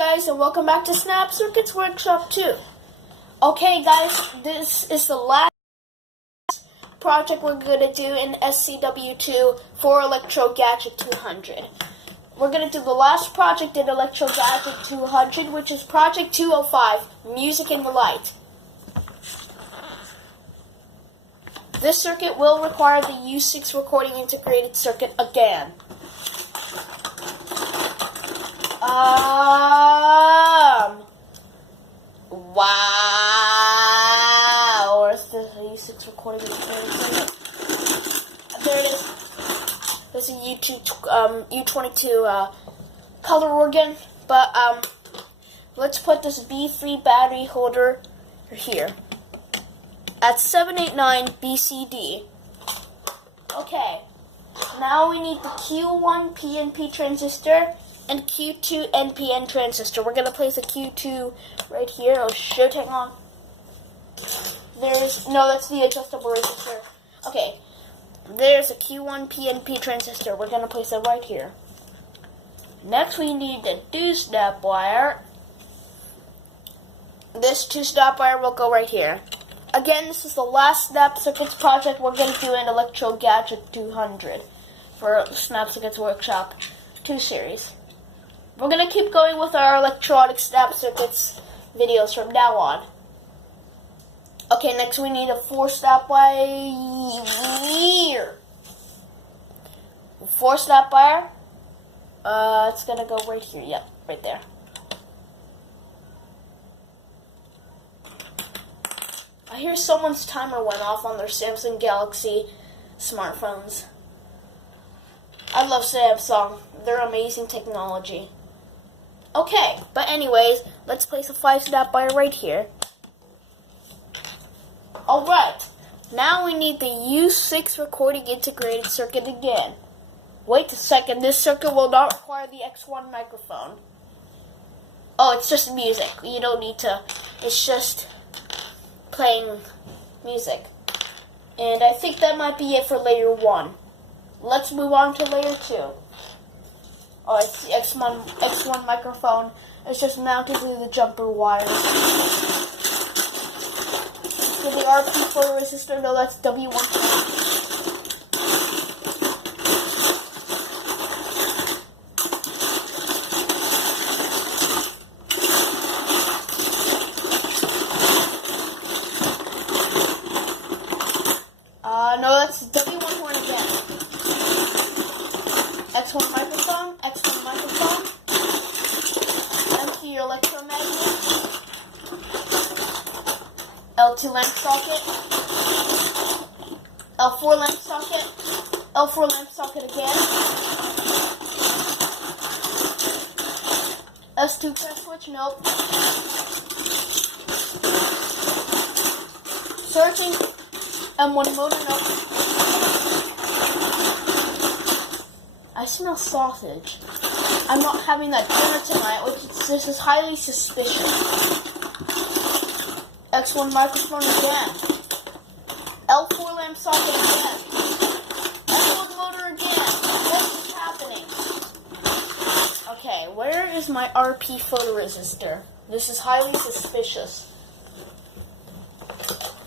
guys, and welcome back to Snap Circuits Workshop 2. Okay guys, this is the last project we're going to do in SCW 2 for Electro-Gadget 200. We're going to do the last project in Electro-Gadget 200, which is Project 205, Music in the Light. This circuit will require the U6 recording integrated circuit again. Wow. Or is this a U6 recording integrated circuit? There it is. There's a U22 color organ, but let's put this B3 battery holder here at 789 BCD. Okay, now we need the Q1 PNP transistor and Q2 NPN transistor. We're gonna place a Q2 right here. Oh shoot, hang on. That's the adjustable resistor. Okay, there's a Q1 PNP transistor. We're gonna place it right here. Next, we need the two-step wire. This two-step wire will go right here. Again, this is the last Snap Circuits project we're going to do in Electro-Gadget 200 for Snap Circuits Workshop 2 series. We're going to keep going with our electronic Snap Circuits videos from now on. Okay, next we need a 4-step wire. 4-step wire. It's going to go right here. Yep, right there. I hear someone's timer went off on their Samsung Galaxy smartphones. I love Samsung. They're amazing technology. Okay, but anyways, let's place a 5-step wire right here. Alright, now we need the U6 recording integrated circuit again. Wait a second, this circuit will not require the X1 microphone. Oh, it's just music. You don't need to, it's just playing music. And I think that might be it for layer 1. Let's move on to layer 2. Oh, it's the X1 microphone. It's just mounted to the jumper wire. For the RP photoresistor, no, that's W1. No, that's W1 horn again. X1 microphone, empty your electromagnet, L2 lamp socket, L4 lamp socket, L4 lamp socket again, S2 press switch, nope. Searching. M1 motor, no. I smell sausage. I'm not having that dinner tonight, this is highly suspicious. X1 microphone again. L4 lamp socket again. M1 motor again. What is happening? Okay, where is my RP photoresistor? This is highly suspicious.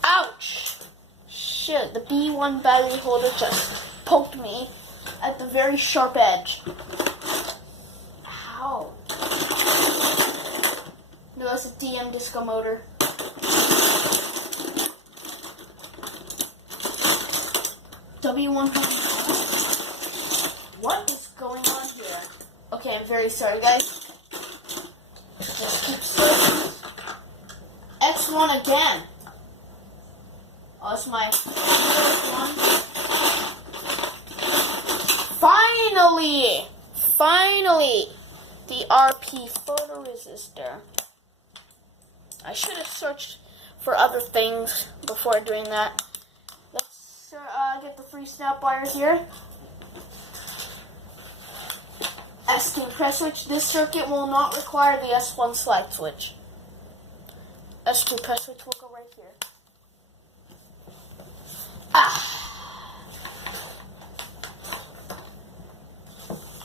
Ouch! Shit, the B1 battery holder just poked me at the very sharp edge. Ow. No, that's a DM disco motor. W1. What is going on here? Okay, I'm very sorry, guys. Just keep searching. X1 again. Oh, it's my one. Finally, the RP photoresistor. I should have searched for other things before doing that. Let's get the 3-snap wire here. S2 press switch. This circuit will not require the S1 slide switch. S2 press switch will go right here.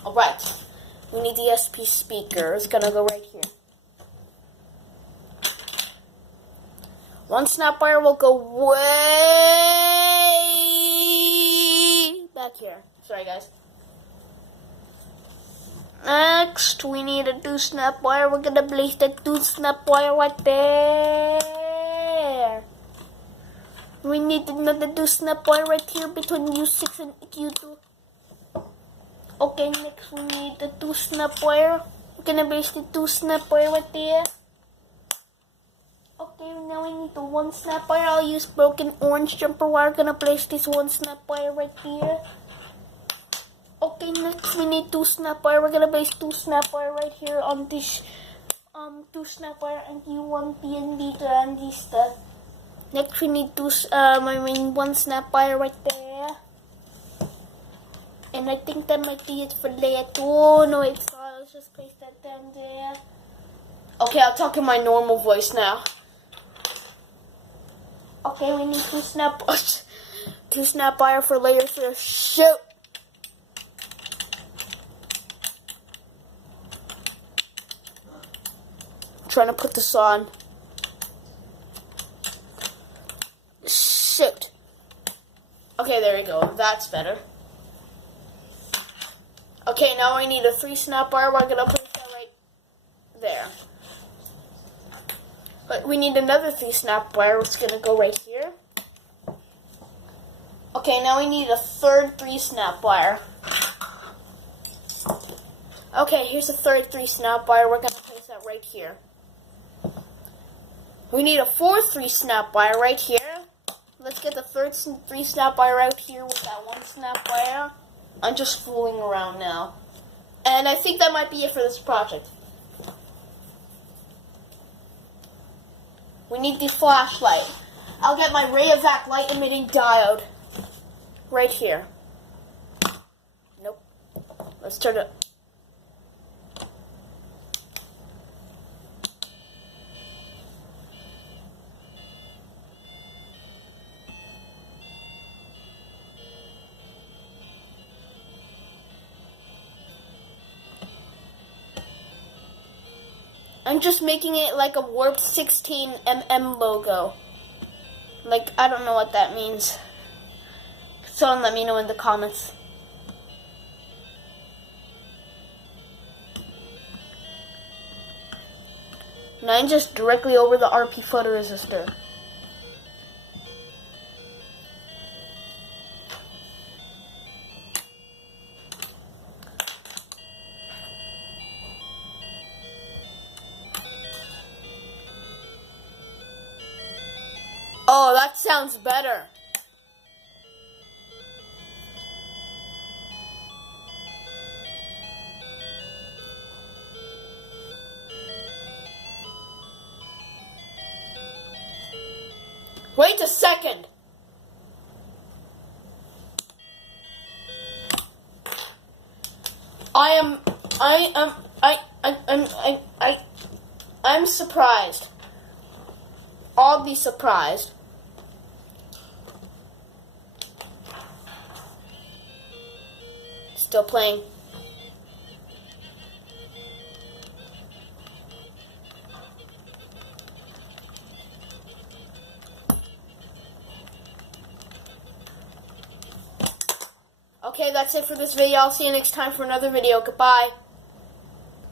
Alright, we need the SP speaker. It's gonna go right here. One snap wire will go way back here. Sorry, guys. Next, we need a 2 snap wire. We're gonna place the 2 snap wire right there. We need another 2 snap wire right here between U6 and U2. Okay, next we need the 2 snap wire. We're gonna place the 2 snap wire right there. Okay, now we need the 1 snap wire. I'll use broken orange jumper wire. Gonna place this 1 snap wire right here. Okay, next we need 2 snap wire. We're gonna place 2 snap wire right here on this 2 snap wire and U1 PNB transistor. Next we need 1 snap wire right there. And I think that might be it for layer 2. Oh no, it's not. Let's just place that down there. Okay, I'll talk in my normal voice now. Okay, we need 2 snap wire for layer 3. Shoot! Trying to put this on. Shoot. Okay, there we go. That's better. Okay, now we need a 3 snap wire. We're gonna put that right there. But we need another 3 snap wire. It's gonna go right here. Okay, now we need a third 3 snap wire. Okay, here's a third 3 snap wire. We're gonna place that right here. We need a fourth 3 snap wire right here. Let's get the third 3 snap wire out here with that 1 snap wire. I'm just fooling around now. And I think that might be it for this project. We need the flashlight. I'll get my Rayovac light emitting diode right here. Nope. Let's turn it. I'm just making it like a warped 16mm logo. Like, I don't know what that means. Someone let me know in the comments. Mine just directly over the RP photoresistor. Oh, that sounds better. Wait a second. I'm surprised. I'll be surprised. Still playing. Okay, that's it for this video. I'll see you next time for another video. Goodbye.